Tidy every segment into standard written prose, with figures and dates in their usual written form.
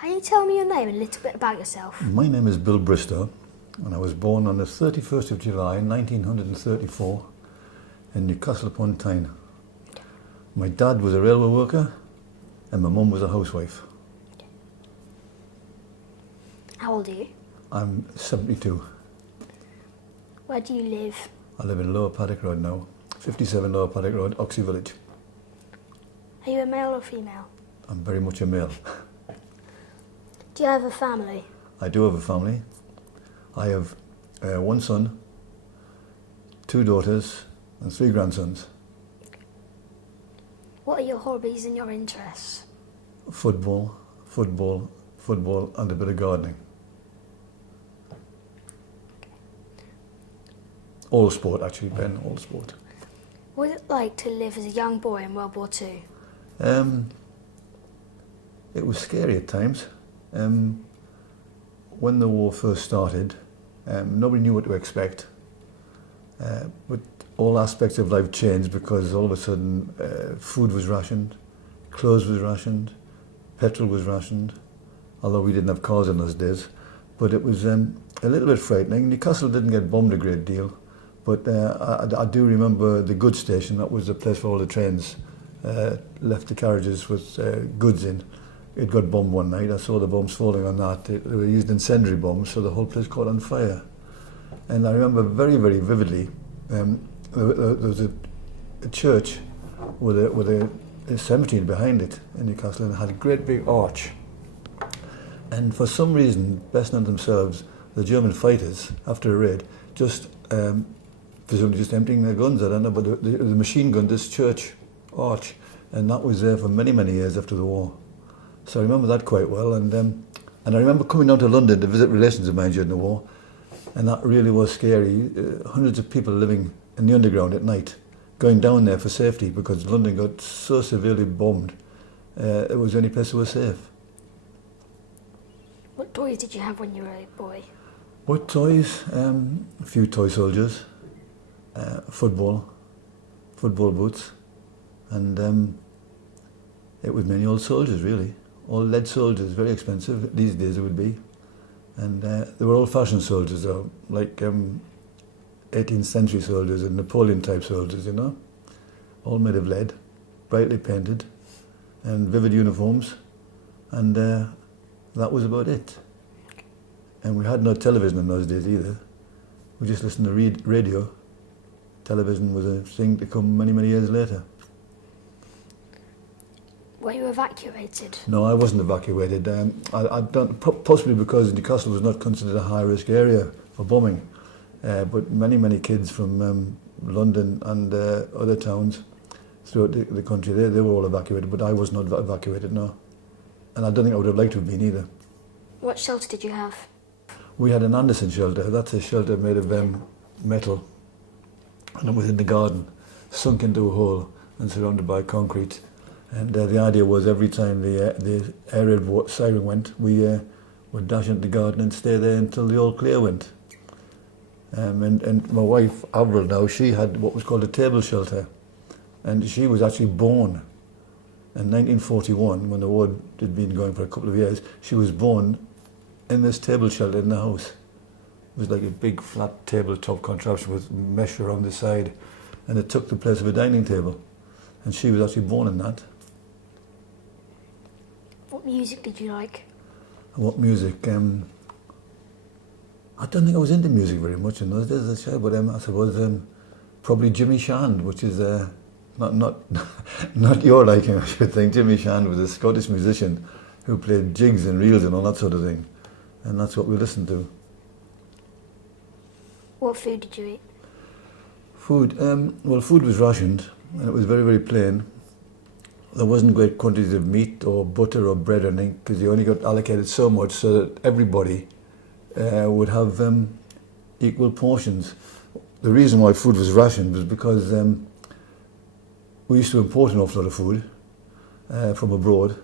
Can you tell me your name and a little bit about yourself? My name is Bill Bristow, and I was born on the 31st of July 1934 in Newcastle upon Tyne. My dad was a railway worker and my mum was a housewife. How old are you? I'm 72. Where do you live? I live in Lower Paddock Road now, 57 Lower Paddock Road, Oxley Village. Are you a male or female? I'm very much a male. Do you have a family? I do have a family. I have one son, 2 daughters and 3 grandsons. What are your hobbies and your interests? Football, and a bit of gardening. All sport actually, Ben, all sport. What was it like to live as a young boy in World War II? It was scary at times. When the war first started, nobody knew what to expect. But all aspects of life changed because all of a sudden food was rationed, clothes was rationed, petrol was rationed, although we didn't have cars in those days. But it was a little bit frightening. Newcastle didn't get bombed a great deal, but I do remember the goods station. That was the place where all the trains left the carriages with goods in. It got bombed one night. I saw the bombs falling on that. They were used incendiary bombs, so the whole place caught on fire. And I remember very, very vividly, there was a church with a cemetery behind it in Newcastle, and it had a great big arch. And for some reason, best known themselves, the German fighters, after a raid, just presumably just emptying their guns, I don't know, but the machine gunned this church arch, and that was there for many, many years after the war. So I remember that quite well, and I remember coming down to London to visit relations of mine during the war, and that really was scary. Hundreds of people living in the underground at night, going down there for safety because London got so severely bombed. It was the only place that was safe. What toys did you have when you were a boy? What toys? A few toy soldiers, football boots, and it was many old soldiers really. All lead soldiers, very expensive these days it would be. And they were old-fashioned soldiers though, like 18th century soldiers and Napoleon type soldiers, you know. All made of lead, brightly painted, and vivid uniforms. And that was about it. And we had no television in those days either. We just listened to radio. Television was a thing to come many, many years later. Were you evacuated? No, I wasn't evacuated. I don't, possibly because Newcastle was not considered a high-risk area for bombing. But many, many kids from London and other towns throughout the country, they were all evacuated, but I was not evacuated, no. And I don't think I would have liked to have been either. What shelter did you have? We had an Anderson shelter. That's a shelter made of metal, and it was in the garden, sunk into a hole and surrounded by concrete. And the idea was every time the air raid siren went, we would dash into the garden and stay there until the all clear went. And my wife, Avril now, she had what was called a table shelter. And she was actually born in 1941, when the war had been going for a couple of years. She was born in this table shelter in the house. It was like a big flat tabletop contraption with mesh around the side. And it took the place of a dining table. And she was actually born in that. What music did you like? What music? I don't think I was into music very much in those days as a child, but I suppose probably Jimmy Shand, which is not your liking, I should think. Jimmy Shand was a Scottish musician who played jigs and reels and all that sort of thing, and that's what we listened to. What food did you eat? Food? Well, food was rationed, and it was very, very plain. There wasn't great quantities of meat or butter or bread or anything, because you only got allocated so much so that everybody would have equal portions. The reason why food was rationed was because we used to import an awful lot of food from abroad,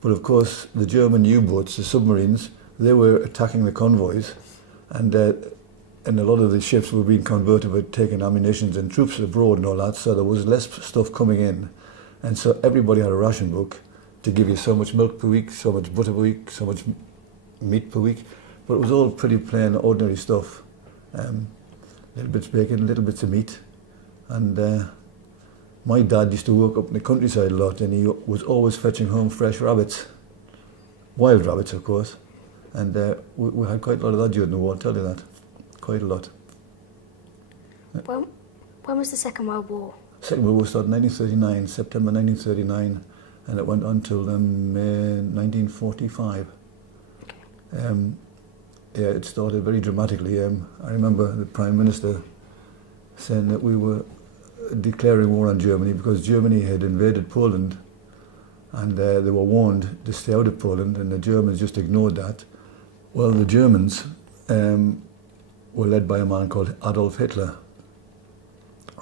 but of course the German U-boats, the submarines, they were attacking the convoys, and a lot of the ships were being converted by taking ammunition and troops abroad and all that, so there was less stuff coming in. And so everybody had a ration book to give you so much milk per week, so much butter per week, so much meat per week. But it was all pretty plain, ordinary stuff. Little bits of bacon, little bits of meat. And my dad used to work up in the countryside a lot, and he was always fetching home fresh rabbits. Wild rabbits, of course. And we had quite a lot of that during the war, I'll tell you that. Quite a lot. When was the Second World War? Second World War started in 1939, September 1939, and it went on till May 1945. Okay. Yeah, it started very dramatically. I remember the Prime Minister saying that we were declaring war on Germany because Germany had invaded Poland, and they were warned to stay out of Poland, and the Germans just ignored that. Well, the Germans were led by a man called Adolf Hitler,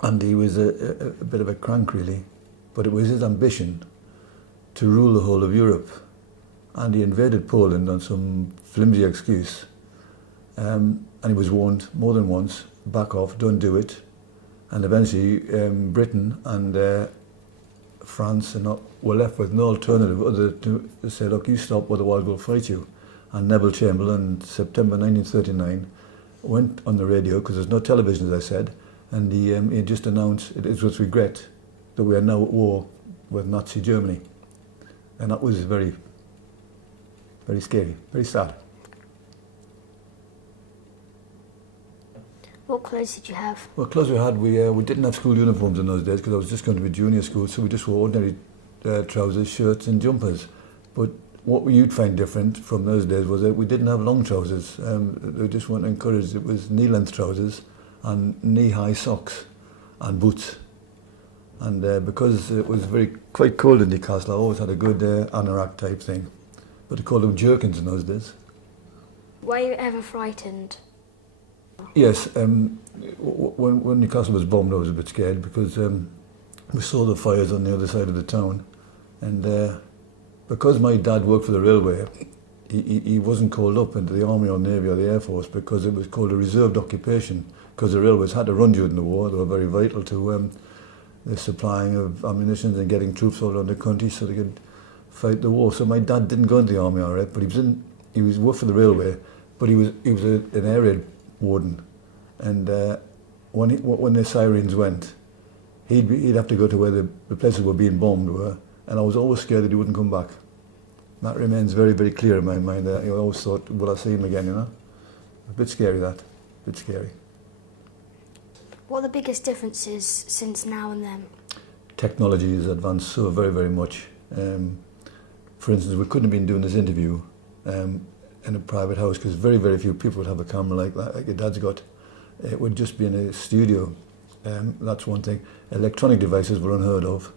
and he was a bit of a crank, really, but it was his ambition to rule the whole of Europe, and he invaded Poland on some flimsy excuse, and he was warned more than once, back off, don't do it. And eventually Britain and France were left with no alternative other to say, look, you stop or the world will fight you. And Neville Chamberlain, in September 1939, went on the radio, because there's no television, as I said, and he just announced, it is with regret, that we are now at war with Nazi Germany. And that was very, very scary, very sad. What clothes did you have? Well, clothes we had, we didn't have school uniforms in those days because I was just going to be junior school, so we just wore ordinary trousers, shirts and jumpers. But what you'd find different from those days was that we didn't have long trousers. They just weren't encouraged. It was knee-length trousers and knee-high socks and boots. And because it was quite cold in Newcastle, I always had a good anorak type thing. But they called them jerkins in those days. Were you ever frightened? Yes, when Newcastle was bombed, I was a bit scared because we saw the fires on the other side of the town, and because my dad worked for the railway, he wasn't called up into the Army or Navy or the Air Force because it was called a reserved occupation, because the railways had to run during the war. They were very vital to the supplying of ammunition and getting troops all around the country so they could fight the war. So my dad didn't go into the Army, all right, but he worked for the railway, but he was an area warden, and when the sirens went, he'd have to go to where the places were being bombed were, and I was always scared that he wouldn't come back. That remains very, very clear in my mind. I always thought, will I see him again, you know? A bit scary, that. A bit scary. What are the biggest differences since now and then? Technology has advanced so very, very much. For instance, we couldn't have been doing this interview in a private house because very, very few people would have a camera like that, like your dad's got. It would just be in a studio. That's one thing. Electronic devices were unheard of.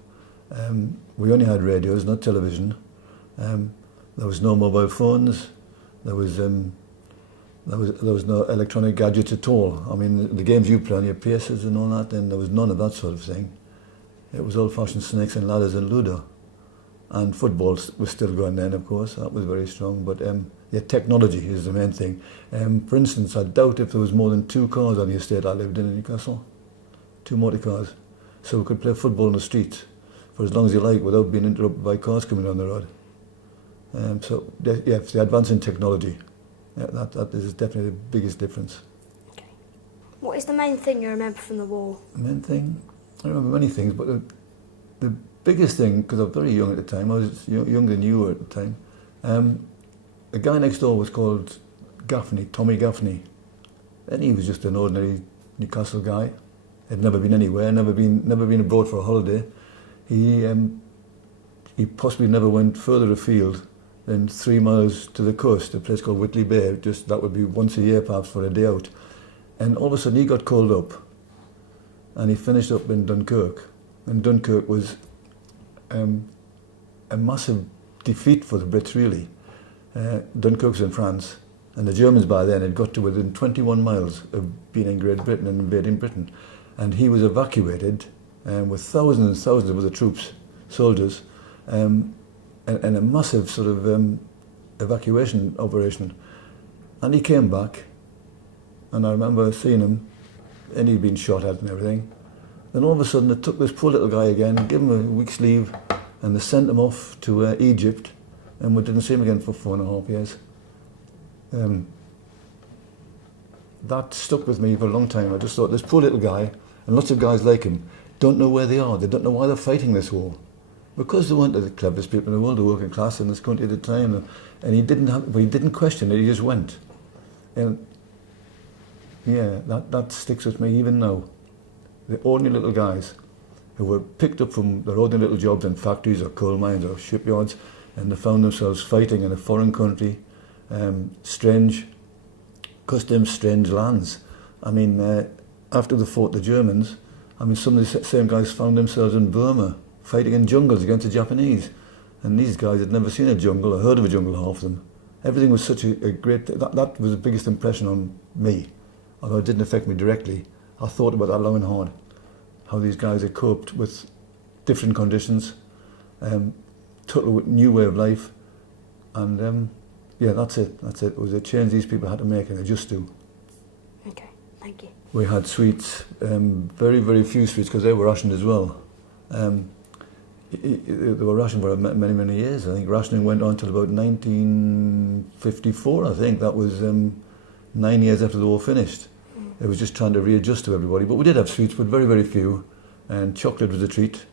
We only had radios, not television. There was no mobile phones. There was no electronic gadgets at all. I mean, the games you play on your PSs and all that, then there was none of that sort of thing. It was old-fashioned snakes and ladders and Ludo. And football was still going then, of course. That was very strong. But yeah, technology is the main thing. For instance, I doubt if there was more than 2 cars on the estate I lived in Newcastle. 2 motor cars. So we could play football in the streets for as long as you like without being interrupted by cars coming down the road. So yeah, the advance in technology. Yeah, that is definitely the biggest difference. Okay. What is the main thing you remember from the war? The main thing? I remember many things, but the biggest thing, because I was very young at the time, I was younger than you were at the time, the guy next door was called Gaffney, Tommy Gaffney. And he was just an ordinary Newcastle guy. Had never been anywhere, never been abroad for a holiday. He possibly never went further afield than 3 miles to the coast, a place called Whitley Bay. Just that would be once a year perhaps for a day out. And all of a sudden he got called up and he finished up in Dunkirk. And Dunkirk was a massive defeat for the Brits, really. Dunkirk's in France, and the Germans by then had got to within 21 miles of being in Great Britain and invading Britain. And he was evacuated with thousands and thousands of other troops, soldiers, and a massive sort of evacuation operation. And he came back, and I remember seeing him, and he'd been shot at and everything. Then all of a sudden they took this poor little guy again, gave him a week's leave, and they sent him off to Egypt, and we didn't see him again for 4.5 years. That stuck with me for a long time. I just thought, this poor little guy, and lots of guys like him, don't know where they are. They don't know why they're fighting this war. Because they weren't the cleverest people in the world, the working class in this country at the time, and he didn't question it, he just went. And yeah, that sticks with me even now. The ordinary little guys who were picked up from their ordinary little jobs in factories or coal mines or shipyards, and they found themselves fighting in a foreign country, strange customs, strange lands. I mean, after they fought the Germans, I mean, some of the same guys found themselves in Burma, fighting in jungles against the Japanese. And these guys had never seen a jungle or heard of a jungle, half of them. Everything was such a great... That was the biggest impression on me. Although it didn't affect me directly, I thought about that long and hard. How these guys had coped with different conditions, total new way of life. And yeah, that's it. It was a change these people had to make, and they just do. Okay, thank you. We had sweets, very, very few sweets, because they were rationed as well. They were rationed for many, many years. I think rationing went on till about 1954, I think. That was 9 years after the war finished. It was just trying to readjust to everybody. But we did have sweets, but very, very few. And chocolate was a treat.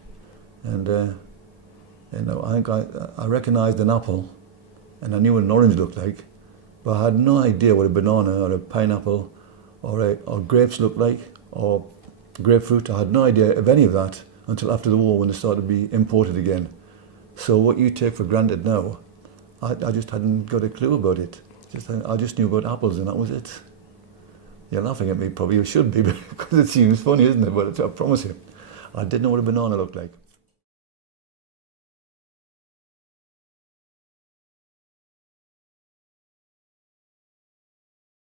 And you know, I think I recognised an apple, and I knew what an orange looked like, but I had no idea what a banana or a pineapple or grapes looked like, or grapefruit. I had no idea of any of that until after the war, when they started to be imported again. So what you take for granted now, I just hadn't got a clue about it. I just knew about apples, and that was it. You're laughing at me, probably you should be, because it seems funny, isn't it? But I promise you, I didn't know what a banana looked like.